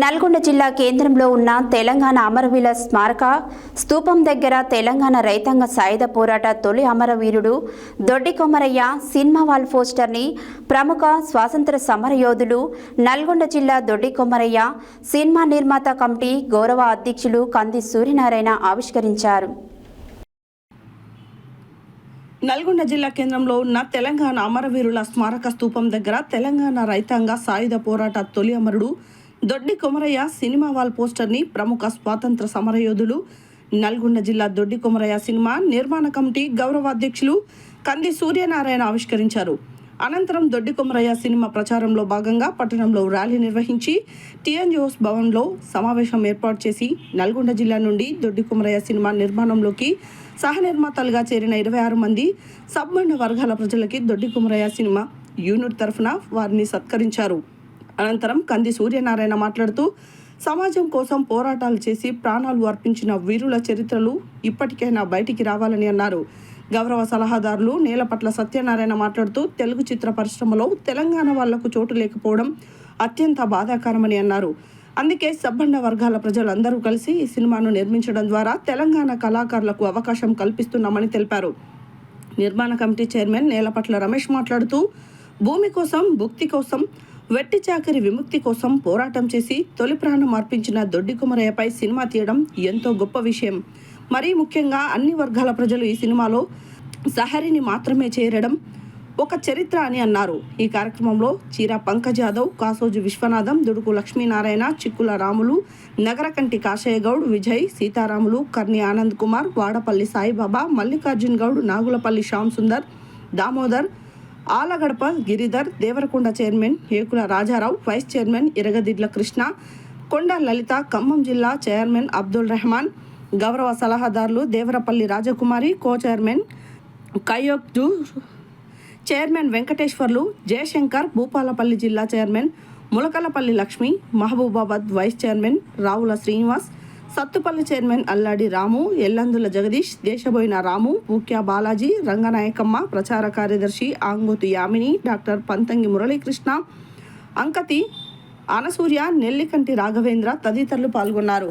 నల్గొండ జిల్లా కేంద్రంలో ఉన్న తెలంగాణ అమరవీల స్మారక స్తూపం దగ్గర తెలంగాణ రైతాంగ సాయుధ పోరాట తొలి అమరవీరుడు దొడ్డి కొమరయ్య సినిమా వాల్ పోస్టర్ని ప్రముఖ స్వాతంత్ర యోధులు నల్గొండ జిల్లా దొడ్డి కొమరయ్య సినిమా నిర్మాత కమిటీ గౌరవ అధ్యక్షులు కంది సూర్యనారాయణ ఆవిష్కరించారు నల్గొండ జిల్లా కేంద్రంలో ఉన్న తెలంగాణ అమరవీరుల స్మారక స్తూపం దగ్గర తెలంగాణ రైతాంగ సాయుధ పోరాట తొలి అమరుడు దొడ్డి కొమరయ్య సినిమా వాల్ పోస్టర్ని ప్రముఖ స్వాతంత్ర సమరయోధులు నల్గొండ జిల్లా దొడ్డి కొమరయ్య సినిమా నిర్మాణ కమిటీ గౌరవాధ్యక్షులు కంది సూర్యనారాయణ ఆవిష్కరించారు అనంతరం దొడ్డి కొమరయ్య సినిమా ప్రచారంలో భాగంగా పట్టణంలో ర్యాలీ నిర్వహించి టీఎన్జిఓస్ భవన్లో సమావేశం ఏర్పాటు చేసి నల్గొండ జిల్లా నుండి దొడ్డి కొమరయ్య సినిమా నిర్మాణంలోకి సహనిర్మాతలుగా చేరిన ఇరవై ఆరు మంది సబ్బండ వర్గాల ప్రజలకి దొడ్డి కొమరయ్య సినిమా యూనిట్ తరఫున వారిని సత్కరించారు అనంతరం కంది సూర్యనారాయణ మాట్లాడుతూ సమాజం కోసం పోరాటాలు చేసి ప్రాణాలు అర్పించిన వీరుల చరిత్రలు ఇప్పటికైనా బయటికి రావాలని అన్నారు గౌరవ సలహాదారులు నేలపట్ల సత్యనారాయణ మాట్లాడుతూ తెలుగు చిత్ర పరిశ్రమలో తెలంగాణ వాళ్లకు చోటు లేకపోవడం అత్యంత బాధాకరమని అన్నారు అందుకే సబ్బండ వర్గాల ప్రజలందరూ కలిసి ఈ సినిమాను నిర్మించడం ద్వారా తెలంగాణ కళాకారులకు అవకాశం కల్పిస్తున్నామని తెలిపారు నిర్మాణ కమిటీ చైర్మన్ నేలపట్ల రమేష్ మాట్లాడుతూ భూమి కోసం భుక్తి కోసం వెట్టి చాకరి విముక్తి కోసం పోరాటం చేసి తొలి ప్రాణం అర్పించిన దొడ్డి కుమరయ్యపై సినిమా తీయడం ఎంతో గొప్ప విషయం మరీ ముఖ్యంగా అన్ని వర్గాల ప్రజలు ఈ సినిమాలో సహరిని మాత్రమే చేరడం ఒక చరిత్ర అని అన్నారు ఈ కార్యక్రమంలో Cheera Pankaj Yadav Kasoju Vishwanatham Duduku Lakshminarayana Chikkula Ramulu Nagarakanti Kasaiahgoud Vijay Seetharamulu Karni Anand Kumar Vadapalli Saibaba Mallikarjun Goud Nagulapalli Shyam Sundar Damodar Alagadapa Giridhar Devarakonda chairman Ekula Rajarao vice chairman Iragadidla Krishna Konda Lalitha Khammam జిల్లా chairman Abdul Rehman గౌరవ సలహాదారులు Devarapalli Rajakumari co chairman కయోక్ chairman Venkateswarlu Jayashankar Bhupalpally జిల్లా chairman Mulakalapalli Lakshmi Mahabubabad vice chairman Ravula Srinivas Sathupalli chairman Alladi Ramu Ellandula Jagadish Deshaboina Ramu ముఖ్య బాలాజీ రంగనాయకమ్మ ప్రచార కార్యదర్శి Angothu Yamini doctor Panthangi Muralikrishna Ankathi Anasurya Nellikanti Raghavendra తదితరులు పాల్గొన్నారు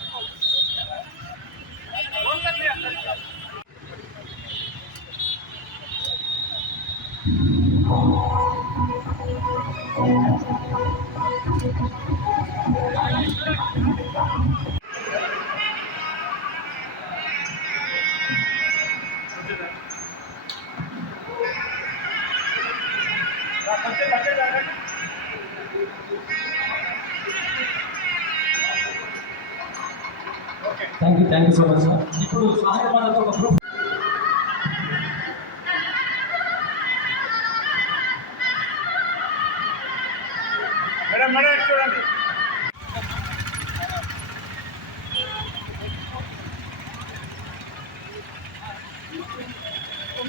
thank you thank you so much sir ఇప్పుడు సహాయపడతో ఒక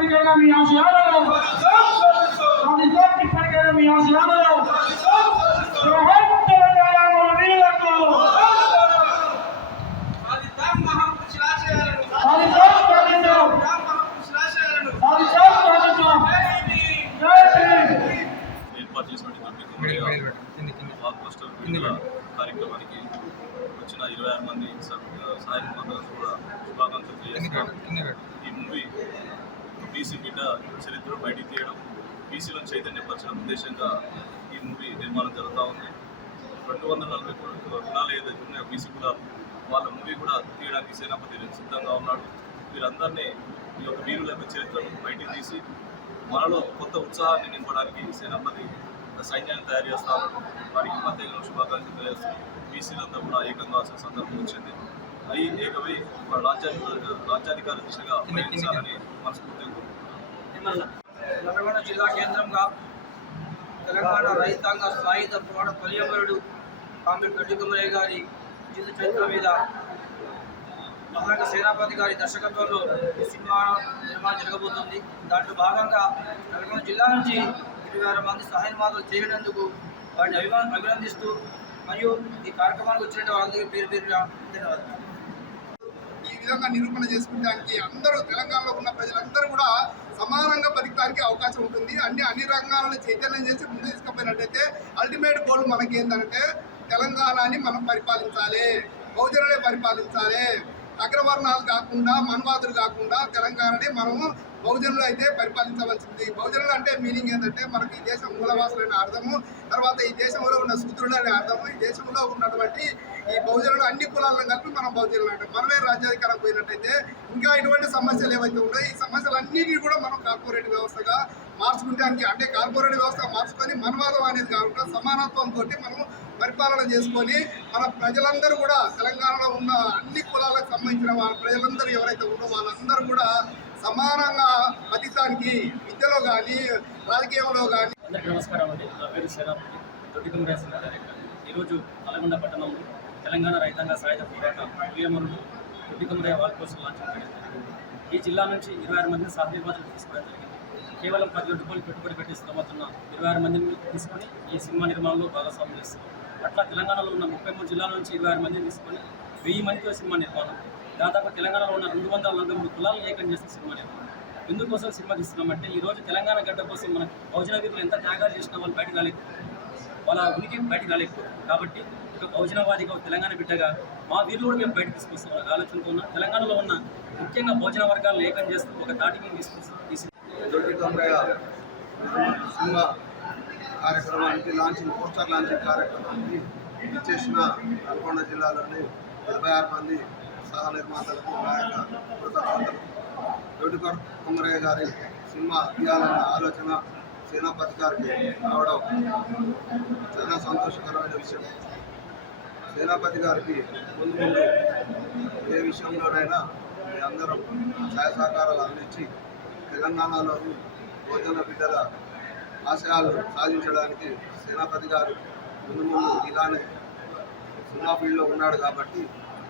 పరిగెడ మీ ఆశయాలలో మన జాతి పరిగెడ మీ ఆశయాలలో కార్యక్రమానికి వచ్చిన ఇరవై ఆరు మంది సాయం కూడా శుభాకాంక్షలు ఈ మూవీ బీసీ బిడ్డ చరిత్ర బయటికి తీయడం బీసీలను చైతన్యపరచడం ఉద్దేశంగా ఈ మూవీ నిర్మాణం జరుగుతూ ఉంది రెండు వందల నలభై రుణాలు ఏదైతే ఉన్నాయో బీసీ కూడా వాళ్ళ మూవీ కూడా తీయడానికి సేనాపతి సిద్ధంగా ఉన్నాడు వీరందరినీ ఈ యొక్క వీరుల యొక్క చరిత్రను బయటికి తీసి మనలో కొత్త ఉత్సాహాన్ని నింపడానికి సేనాపతి సైన్యాన్ని తయారు చేస్తాను వారికి మధ్యలో శుభాకాంక్షలు తెలియజేస్తాం బీసీలంతా కూడా ఏకంగా సందర్భం వచ్చింది అవి ఏకమై రాజ్యాధికారి రాజ్యాధికారి దిశగా ప్రయత్నించాలని తెలంగాణ రైతాంగ సాయుధ పోరాట పర్యావరణుడు స్వామి పెట్టుకుమరే గారి జీవిత చరిత్ర మీద మహారాజ సేనాపతి గారి దర్శకత్వంలో ఈ సినిమా నిర్మాణం జరగబోతుంది దాంట్లో భాగంగా నల్గొండ జిల్లా నుంచి ఇరవై ఆరు మంది సహాయ మాతలు చేరినందుకు వారిని అభిమా అభినందిస్తూ మరియు ఈ కార్యక్రమానికి వచ్చిన వాళ్ళందరికీ పేరు పేరు ధన్యవాదాలు ఈ విధంగా నిరూపణ చేసుకుంటానికి అందరూ తెలంగాణలో ఉన్న ప్రజలందరూ కూడా సమానంగా పలికడానికి అవకాశం ఉంటుంది అన్ని అన్ని రంగాలను చైతన్యం చేసి ముందు తీసుకుపోయినట్టయితే అల్టిమేట్ గోల్ మనకి ఏంటంటే తెలంగాణని మనం పరిపాలించాలి బహుజనులే పరిపాలించాలి అగ్రవర్ణాలు కాకుండా మన్వాదులు కాకుండా తెలంగాణని మనము బహుజనులు అయితే పరిపాలించవలసింది బహుజనులు అంటే మీనింగ్ ఏంటంటే మనకి ఈ దేశం మూలవాసులైన అర్థము తర్వాత ఈ దేశంలో ఉన్న సూత్రులు అనే అర్థము ఈ దేశంలో ఉన్నటువంటి ఈ బహుజనులు అన్ని కులాలను కలిపి మనం బహుజనులు అంటే మనమే రాజ్యాధికారం పోయినట్టయితే ఇంకా ఇటువంటి సమస్యలు ఏవైతే ఉన్నాయో ఈ సమస్యలన్నిటిని కూడా మనం కార్పొరేట్ వ్యవస్థగా మార్చుకుంటానికి అంటే కార్పొరేట్ వ్యవస్థ మార్చుకొని మనవాదం అనేది కాకుండా సమానత్వంతో మనం పరిపాలన చేసుకొని మన ప్రజలందరూ కూడా తెలంగాణలో ఉన్న అన్ని కులాలకు సంబంధించిన వాళ్ళ ప్రజలందరూ ఎవరైతే ఉన్నారో వాళ్ళందరూ కూడా సమానంగా అతీతానికి విద్యలో కానీ రాజకీయంలో కానీ నమస్కారం అండి నా పేరు శ్రీరామతి దొడ్డి కాంగ్రెస్ ఈరోజు నల్గొండ పట్టణంలో తెలంగాణ రైతాంగ సాయుధ పోరాట వీరమరుడు దొడ్డి వాల్ కోసం లాంచ్ ఈ జిల్లా నుంచి ఇరవై ఆరు మందిని సాధి నిర్వాచకులు తీసుకోవడం జరిగింది కేవలం పది రూపాయలు పెట్టుబడి పెట్టి ఇరవై ఆరు మందిని తీసుకొని ఈ సినిమా నిర్మాణంలో భాగస్వామ్యం చేస్తున్నాం అట్లా తెలంగాణలో ఉన్న ముప్పై మూడు జిల్లాల నుంచి ఇరవై ఆరు మందిని తీసుకొని వెయ్యి మందితో సినిమా నిర్మాణం దాదాపు తెలంగాణలో ఉన్న రెండు వందల నలభై మూడు కులాలను ఏకం చేసిన సినిమా నేను ఎందుకోసం సినిమా తీస్తున్నామంటే ఈరోజు తెలంగాణ గడ్డ కోసం మన భోజన వీధులు ఎంత త్యాగాలు చేసినా వాళ్ళు బయటకు రాలేదు వాళ్ళ ఉనికి బయటకు రాలేదు కాబట్టి ఒక భోజనవాదిగా తెలంగాణ బిడ్డగా మా వీరు కూడా మేము బయట తీసుకొస్తాం ఆలోచనతో ఉన్న తెలంగాణలో ఉన్న ముఖ్యంగా భోజన వర్గాలను ఏకం చేస్తూ ఒక దాటికి తీసుకొస్తాం సినిమా కార్యక్రమానికి లాంచింగ్ పోస్టర్ లాంచింగ్ కార్యక్రమానికి ఇచ్చేసిన నల్గొండ జిల్లాలోని నలభై ఆరు మంది సహ నిర్మాతలకు నా యొక్క కృతజ్ఞతలు కుమరయ్య గారి సినిమా తీయాలన్న ఆలోచన సేనాపతి గారికి రావడం చాలా సంతోషకరమైన విషయం సేనాపతి గారికి ముందు ముందు ఏ విషయంలోనైనా మీ అందరం సహాయ సహకారాలు అందించి తెలంగాణలోని భోజన బిడ్డల ఆశయాలు సాధించడానికి సేనాపతి గారు ముందు ముందు ఇలానే సినిమా ఫీల్డ్లో ఉన్నాడు కాబట్టి